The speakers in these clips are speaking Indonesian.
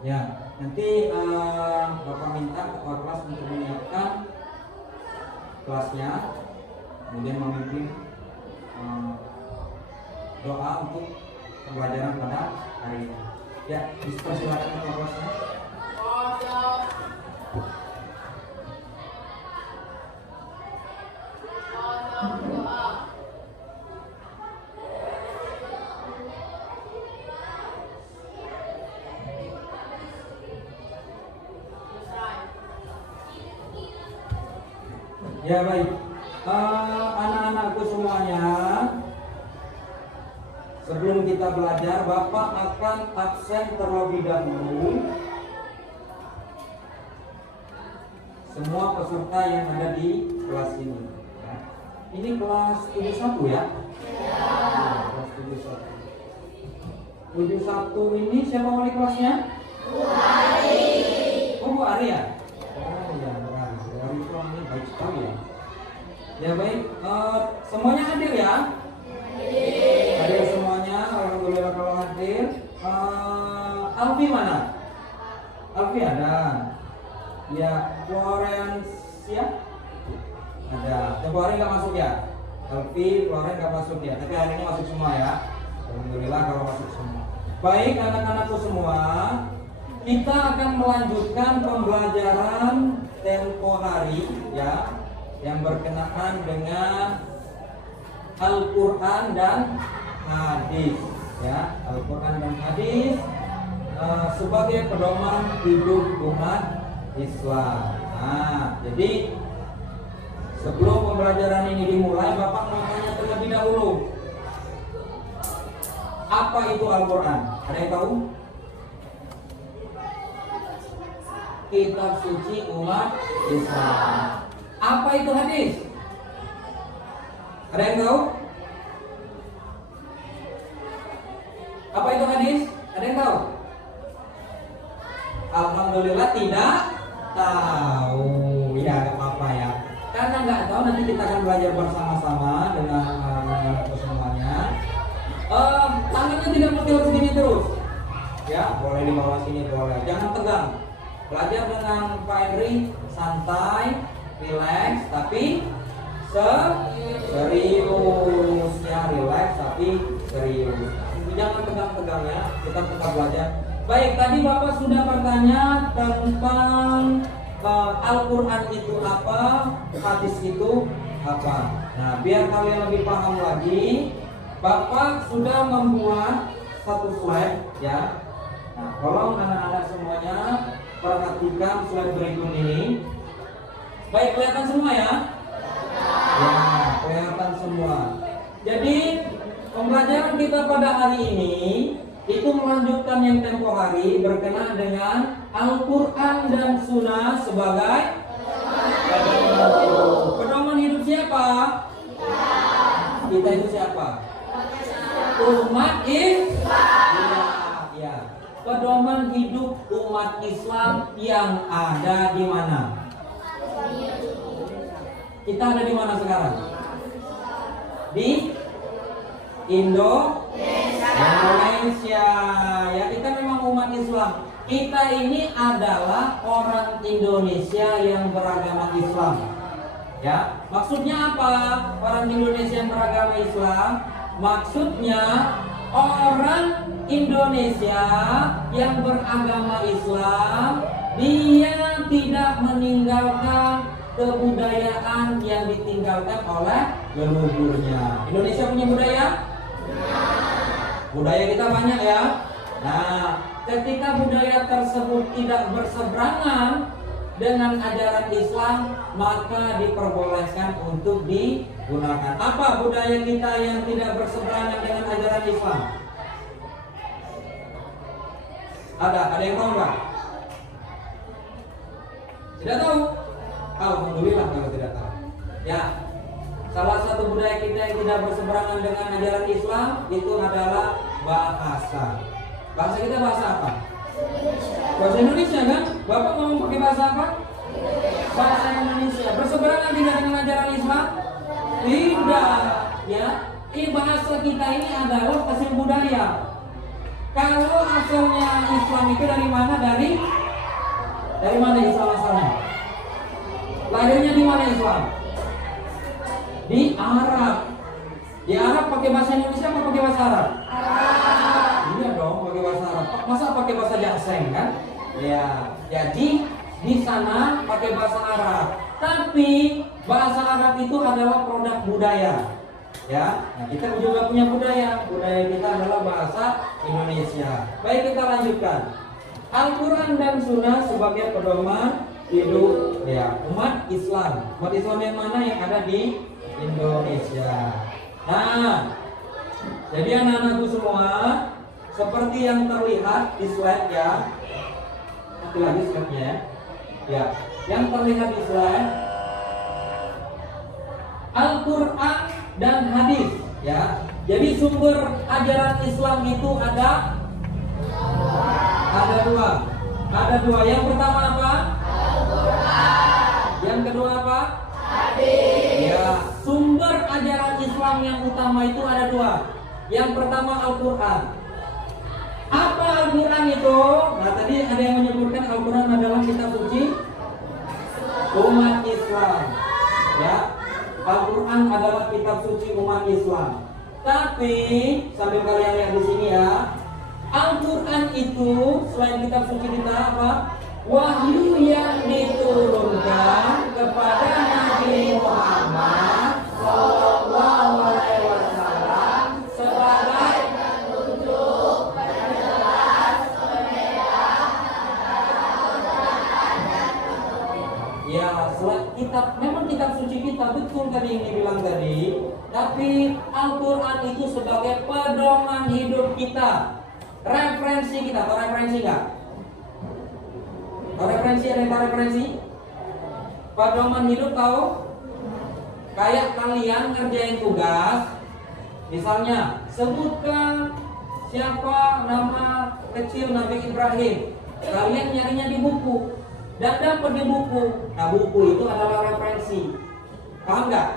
Ya, nanti Bapak minta ketua kelas untuk menyiapkan kelasnya, kemudian memimpin doa untuk pembelajaran pada hari ini. Ya, dipersilakan ketua kelasnya. Ya baik, anak-anakku semuanya, sebelum kita belajar, Bapak akan absen terlebih dahulu. Semua peserta yang ada di kelas ini. Ya. Ini kelas 71 ya? Ya, kelas 71. 71 ini siapa wali kelasnya? Bu Ari. Oh, Bu Ari ya? Oh ya, Bu Ari. Bu Ari itu orangnya baik sekali ya. Ya baik, semuanya hadir ya? Hadir semuanya, alhamdulillah kalau hadir. Alfi mana? Alfi ada. Ya, Florencia ada. Tempoh hari nggak masuk ya? Alfi, Floren nggak masuk ya. Tapi hari ini masuk semua ya. Alhamdulillah kalau masuk semua. Baik anak-anakku semua, kita akan melanjutkan pembelajaran tempo hari ya, yang berkenaan dengan Al-Quran dan hadis ya. Al-Quran dan hadis sebagai pedoman hidup umat Islam. Nah, jadi sebelum pembelajaran ini dimulai, Bapak mau tanya terlebih dahulu, apa itu Al-Quran? Ada yang tahu? Kitab suci umat Islam. Apa itu hadis? Ada yang tahu? Apa itu hadis? Ada yang tahu? Alhamdulillah tidak tahu. Ya, gak apa-apa ya. Karena nggak tahu, nanti kita akan belajar bersama-sama dengan anak-anak semuanya. Tangannya tidak mesti harus gini terus. Ya, boleh di bawah sini boleh. Jangan tegang. Belajar dengan Pak Henry santai, relax, tapi serius ya, relax tapi serius. Jangan tegang-tegang ya. Kita tetap belajar. Baik, tadi Bapak sudah bertanya tentang Al-Quran itu apa, hadis itu apa. Nah, biar kalian lebih paham lagi, Bapak sudah membuat satu slide ya. Nah, tolong anak-anak semuanya perhatikan slide berikut ini. Baik, kelihatan semua ya? Ya, kelihatan semua. Jadi pembelajaran kita pada hari ini itu melanjutkan yang tempo hari berkenaan dengan Al-Quran dan Sunnah sebagai pedoman hidup siapa? Kita itu siapa? Umat Islam. Ya. Pedoman hidup umat Islam yang ada di mana? Kita ada di mana sekarang? Di Indonesia. Ya, kita memang umat Islam. Kita ini adalah orang Indonesia yang beragama Islam. Ya, maksudnya apa? Orang Indonesia yang beragama Islam, maksudnya orang Indonesia yang beragama Islam, dia tidak meninggalkan kebudayaan yang ditinggalkan oleh leluhurnya. Indonesia punya budaya? Budaya kita banyak ya. Nah, ketika budaya tersebut tidak berseberangan dengan ajaran Islam, maka diperbolehkan untuk digunakan. Apa budaya kita yang tidak berseberangan dengan ajaran Islam? Ada yang tahu nggak? Tidak tahu? Alhamdulillah kalau tidak tahu. Ya, salah satu budaya kita yang tidak berseberangan dengan ajaran Islam itu adalah bahasa. Bahasa kita bahasa apa? Bahasa Indonesia kan? Bapak ngomong pakai bahasa apa? Bahasa Indonesia. Berseberangan tidak dengan ajaran Islam? Tidak. Ya, ini bahasa kita ini adalah hasil budaya. Kalau asalnya Islam itu dari mana? Dari mana Islam asalnya? Lahirnya di mana Islam? Di Arab. Di Arab pakai bahasa Indonesia apa pakai bahasa Arab? Iya dong, pakai bahasa Arab. Masa pakai bahasa Jakseng kan? Ya, jadi di sana pakai bahasa Arab. Tapi bahasa Arab itu adalah produk budaya. Ya, nah kita juga punya budaya. Budaya kita adalah bahasa Indonesia. Baik, kita lanjutkan. Al-Quran dan Sunnah sebagai pedoman hidup ya umat Islam. Umat Islam yang mana yang ada di Indonesia. Nah, jadi anak-anakku semua, seperti yang terlihat di slide ya. Satu lagi slide-nya ya. Yang terlihat di slide Al-Quran dan hadis ya. Jadi sumber ajaran Islam itu ada dua. Ada dua. Yang pertama apa? Al-Quran. Yang kedua apa? Hadis. Ya, sumber ajaran Islam yang utama itu ada dua. Yang pertama Al-Quran. Apa Al-Quran itu? Nah, tadi ada yang menyebutkan Al-Quran adalah kitab suci umat Islam. Ya, Al-Quran adalah kitab suci umat Islam. Tapi sambil kalian lihat di sini ya, Al-Quran itu selain kitab suci kita apa? Wahyu yang diturunkan kepada Nabi Muhammad Sallallahu Alaihi Wasallam sebagai petunjuk, penjelas, pembeda. Ya, kitab memang kitab suci kita betul tadi yang dibilang tadi, tapi Al-Quran itu sebagai pedoman hidup kita, referensi kita. Tahu referensi nggak? Tahu referensi? Ada yang tahu referensi? Pedoman hidup tahu? Kayak kalian ngerjain tugas, misalnya sebutkan siapa nama kecil Nabi Ibrahim. Kalian nyarinya di buku dan dapat di buku. Nah, buku itu adalah referensi. Paham nggak?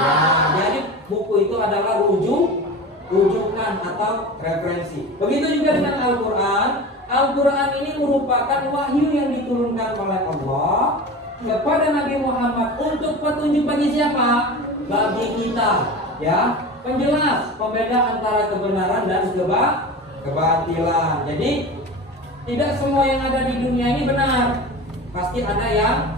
Ya, jadi buku itu adalah rujukan atau referensi. Begitu juga dengan Al-Quran. Al-Quran ini merupakan wahyu yang diturunkan oleh Allah kepada Nabi Muhammad untuk petunjuk bagi siapa? Bagi kita, ya, penjelas, pembeda antara kebenaran dan kebatilan. Jadi tidak semua yang ada di dunia ini benar. Pasti ada yang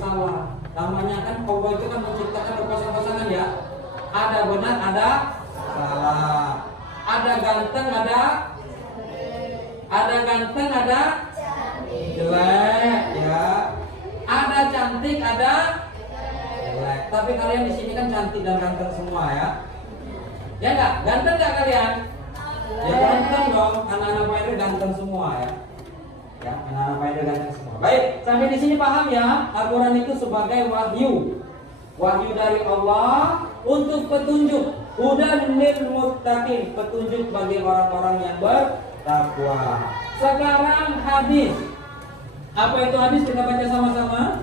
salah. Namanya kan Allah itu kan menciptakan berpasangan-pasangan ya. Ada benar, ada salah. Ada ganteng, ada jelek ya. Ada cantik, ada jelek. Tapi kalian di sini kan cantik dan ganteng semua ya. Ya enggak? Ganteng enggak kalian? Ya ganteng dong. Anak-anak Paider ganteng semua ya. Ya, anak-anak Paider ganteng semua. Baik, sampai di sini paham ya? Al-Quran itu sebagai wahyu dari Allah untuk petunjuk, hudan lil muttaqin, petunjuk bagi orang-orang yang bertakwa. Sekarang hadis. Apa itu hadis? Kita baca sama-sama.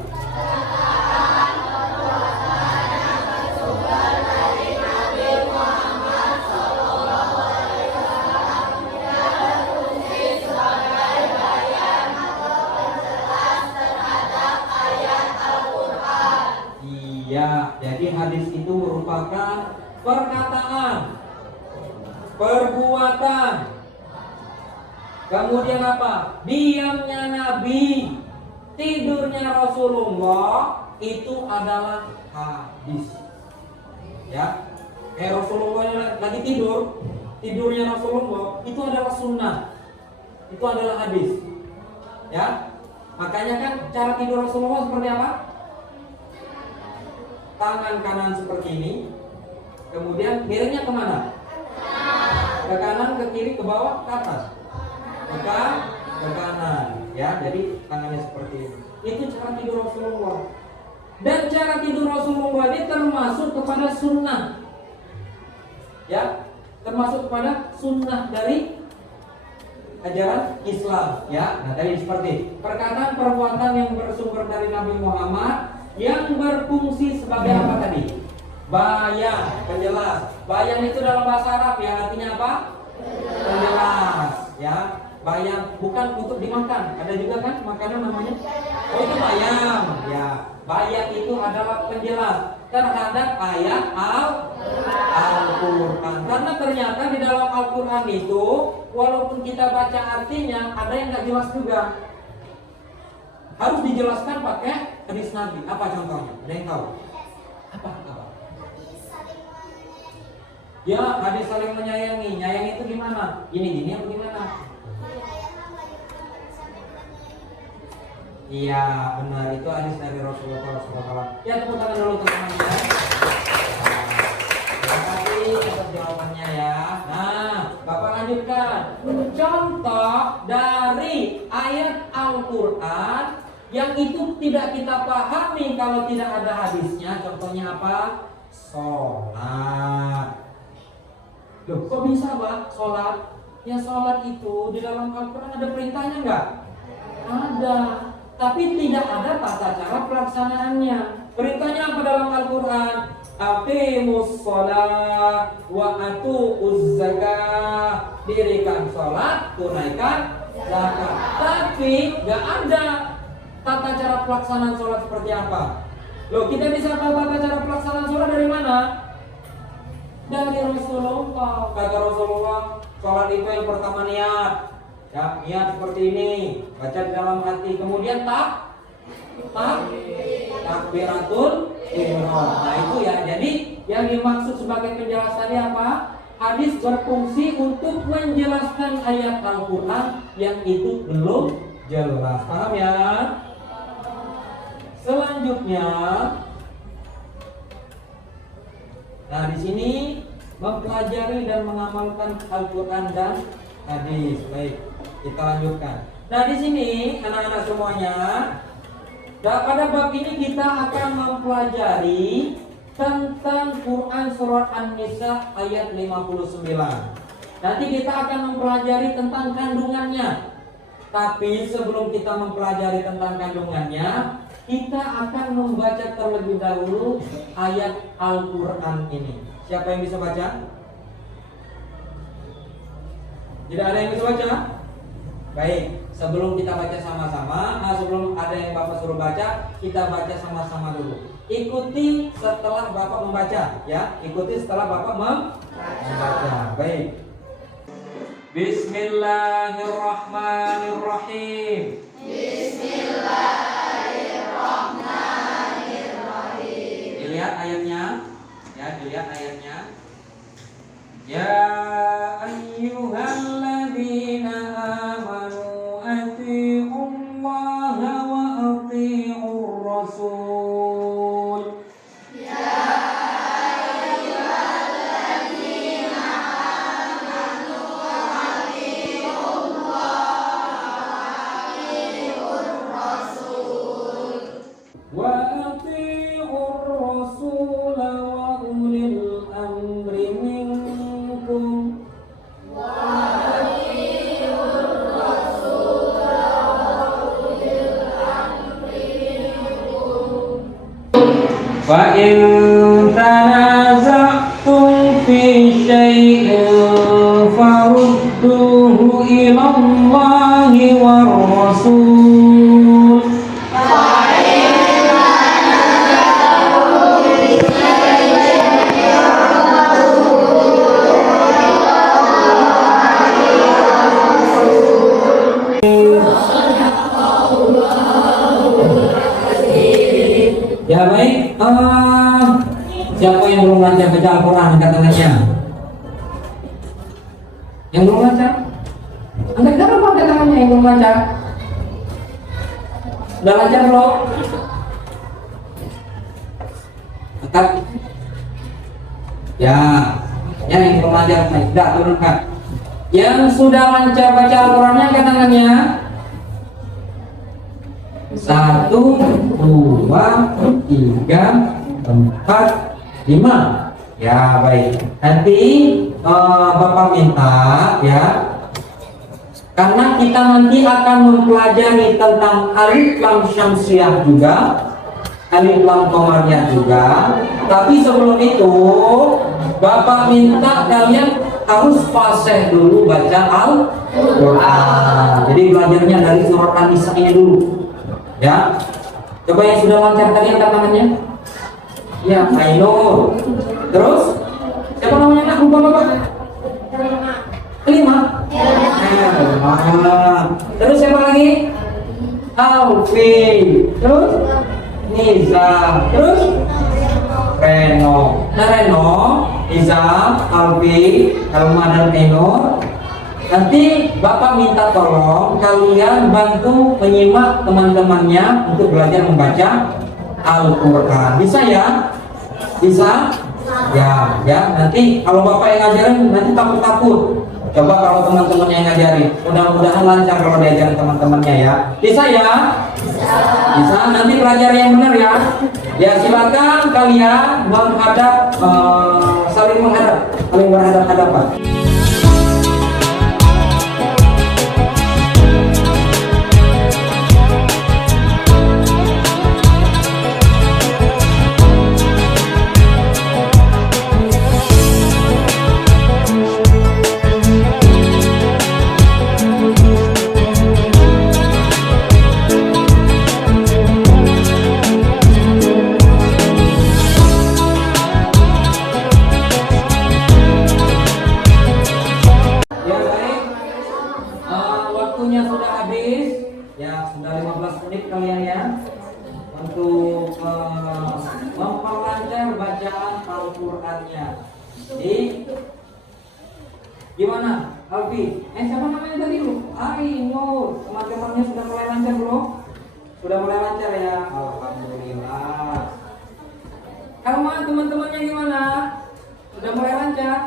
Jadi hadis itu merupakan perkataan, perbuatan, kemudian apa? Diamnya Nabi, tidurnya Rasulullah, itu adalah hadis. Ya, Rasulullah lagi tidurnya Rasulullah itu adalah sunnah, itu adalah hadis. Ya, makanya kan cara tidur Rasulullah seperti apa? Tangan kanan seperti ini, kemudian miringnya kemana? Ke kanan, ke kiri, ke bawah, ke atas, ke kanan, ya. Jadi tangannya seperti ini. Itu cara tidur Rasulullah. Dan cara tidur Rasulullah ini termasuk kepada sunnah, ya, termasuk kepada sunnah dari ajaran Islam, ya. Nah, tadi seperti perkataan perbuatan yang bersumber dari Nabi Muhammad yang berfungsi sebagai apa tadi? Bayan, penjelas. Bayan itu dalam bahasa Arab yang artinya apa? penjelas, ya. Bayam bukan untuk dimakan, ada juga kan makanan namanya. Oh itu bayam, ya. Bayam itu adalah penjelas terhadap ayat Al-Quran. Karena ternyata di dalam Al-Quran itu, walaupun kita baca artinya, ada yang nggak jelas juga. Harus dijelaskan pakai hadis Nabi. Apa contohnya? Ada yang tahu? Apa? Ya, hadis saling menyayangi. Nyayangi itu gimana? Gini apa gimana? Iya, benar. Itu hadis dari Rasulullah SAW. Ya, tepuk tangan dulu teman-teman ya. Terima kasih atas jawabannya ya. Nah, Bapak lanjutkan. Contoh dari ayat Al-Quran yang itu tidak kita pahami kalau tidak ada hadisnya. Contohnya apa? Sholat. Loh, kok bisa Pak? Sholat? Ya sholat itu di dalam Al-Quran ada perintahnya nggak? Ada. Tapi tidak ada tata cara pelaksanaannya. Perintahnya apa dalam Al-Quran? Aqimus sholat wa atu'uz zakah. Dirikan sholat, tunaikan zakat. Tapi nggak ada tata cara pelaksanaan sholat seperti apa. Loh, kita bisa tahu tata cara pelaksanaan sholat dari mana? Dari Rasulullah. Kata Rasulullah, sholat itu yang pertama niat. Ya, niat seperti ini, baca di dalam hati. Kemudian takbiratul ihram. Nah itu ya. Jadi yang dimaksud sebagai penjelas tadi apa? Hadis berfungsi untuk menjelaskan ayat Al-Quran yang itu belum jelas. Paham ya? Selanjutnya, nah di sini mempelajari dan mengamalkan Al-Quran dan hadis. Baik, kita lanjutkan. Nah di sini anak-anak semuanya, pada bab ini kita akan mempelajari tentang Quran surat An-Nisa ayat 59. Nanti kita akan mempelajari tentang kandungannya. Tapi sebelum kita mempelajari tentang kandungannya, kita akan membaca terlebih dahulu ayat Al-Quran ini. Siapa yang bisa baca? Tidak ada yang bisa baca? Baik, sebelum kita baca sama-sama, sebelum ada yang Bapak suruh baca, kita baca sama-sama dulu. Ikuti setelah Bapak membaca, ya. Ikuti setelah Bapak membaca. Baik. Bismillahirrahmanirrahim. Dilihat ayatnya, ya, dilihat ayatnya. Ya ayyuhalladzina amanu atiiullaha wa atiiur rasul. Fa in tanaza'tum fi syai'in farudduhu ila Allahi war rasul. Ya baik, siapa yang belum lancar baca Al-Quran angkat tangannya. Yang belum lancar? Angkat tangan apa angkat tangannya yang belum lancar? Sudah lancar belum? Angkat. Ya, yang belum lancar sudah turunkan. Yang sudah lancar baca Al-Qurannya angkat tangannya. 1, 2, 3, 4, 5. Ya baik. Nanti Bapak minta ya, karena kita nanti akan mempelajari tentang alif lam syamsiyah juga, alif lam qamariyah juga. Tapi sebelum itu Bapak minta kalian harus fasih dulu baca Al-Quran. Jadi belajarnya dari surat An-Nisa ini dulu. Ya. Coba yang sudah lancar tadi angkat tangannya. Ya, Ainur. Terus siapa namanya nak? Lupa bapak. Kelima. Terus siapa lagi? Alfi. Terus Niza. Terus Reno. Nah Reno, Niza, Alfi, Elma dan Ainur. Nanti Bapak minta tolong kalian bantu menyimak teman-temannya untuk belajar membaca Al-Quran. Bisa ya? Bisa? Ya, ya. Nanti kalau Bapak yang ngajarin nanti takut-takut. Coba kalau teman-temannya yang ngajarin, mudah-mudahan lancar kalau diajarin teman-temannya ya. Bisa ya? Bisa. Nanti belajar yang benar ya. Ya silakan kalian menghadap, saling menghadap, saling berhadap-hadapan. Gimana, Alfi? Siapa namanya tadi lu? Ainur. Teman-temannya sudah mulai lancar belum? Sudah mulai lancar ya? Alhamdulillah. Kalau teman-temannya gimana? Sudah mulai lancar?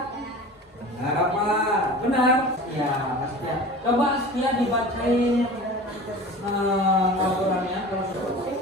Benar apa? Benar? Ya, Astia. Coba Astia dibacain Al-Qurannya kalau seperti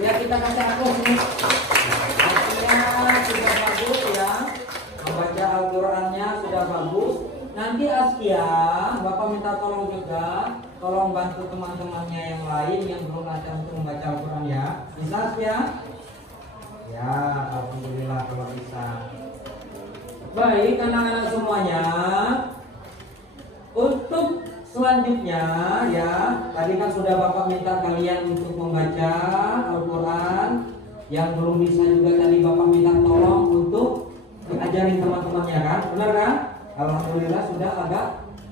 ya kita kasih aplaus ini. Artinya sudah bagus ya, membaca Al-Qurannya sudah bagus. Nanti Askia, Bapak minta tolong juga, tolong bantu teman-temannya yang lain yang belum lancar untuk membaca Al-Quran ya. Bisa Askia? Ya, alhamdulillah kalau bisa. Baik anak-anak semuanya, untuk selanjutnya ya, tadi kan sudah Bapak minta kalian untuk membaca Al-Quran. Yang belum bisa juga tadi Bapak minta tolong untuk diajarin teman-temannya kan, benar kan? Alhamdulillah sudah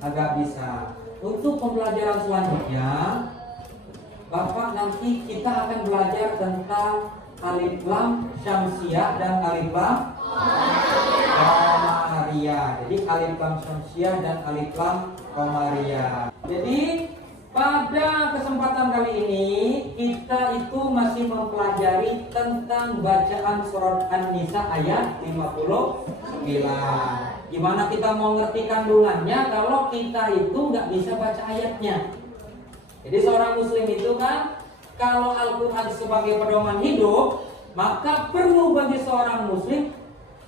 agak bisa. Untuk pembelajaran selanjutnya, Bapak nanti kita akan belajar tentang alif lam syamsiah dan alif lam qamariyah. Jadi alif lam syamsiah dan alif lam qamariyah. Jadi pada kesempatan kali ini kita itu masih mempelajari tentang bacaan surat An-Nisa ayat 59. Gimana kita mau ngerti kandungannya kalau kita itu nggak bisa baca ayatnya? Jadi seorang muslim itu kan kalau Al-Quran sebagai pedoman hidup, maka perlu bagi seorang muslim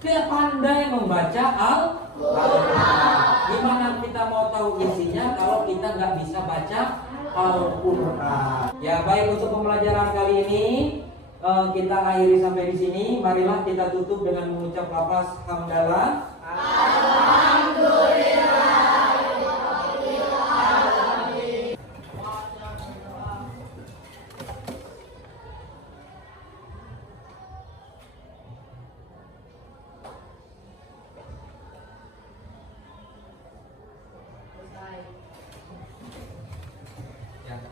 dia pandai membaca Al-Quran. Gimana kita mau tahu isinya kalau kita nggak bisa baca Al-Quran? Ya baik, untuk pembelajaran kali ini kita akhiri sampai di sini. Marilah kita tutup dengan mengucap lafaz hamdalah. Alhamdulillah.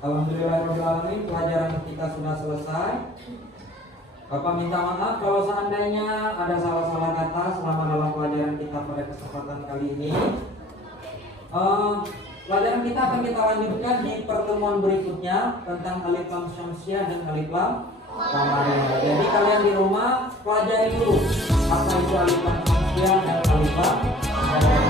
Alhamdulillahirrahmanirrahim, pelajaran kita sudah selesai. Bapak minta maaf kalau seandainya ada salah-salah kata selama dalam pelajaran kita pada kesempatan kali ini. Pelajaran kita akan kita lanjutkan di pertemuan berikutnya tentang alif lam syamsiah dan alif lam qamariyah. Jadi kalian di rumah pelajari dulu apa itu alif lam syamsiah dan alif lam qamariyah.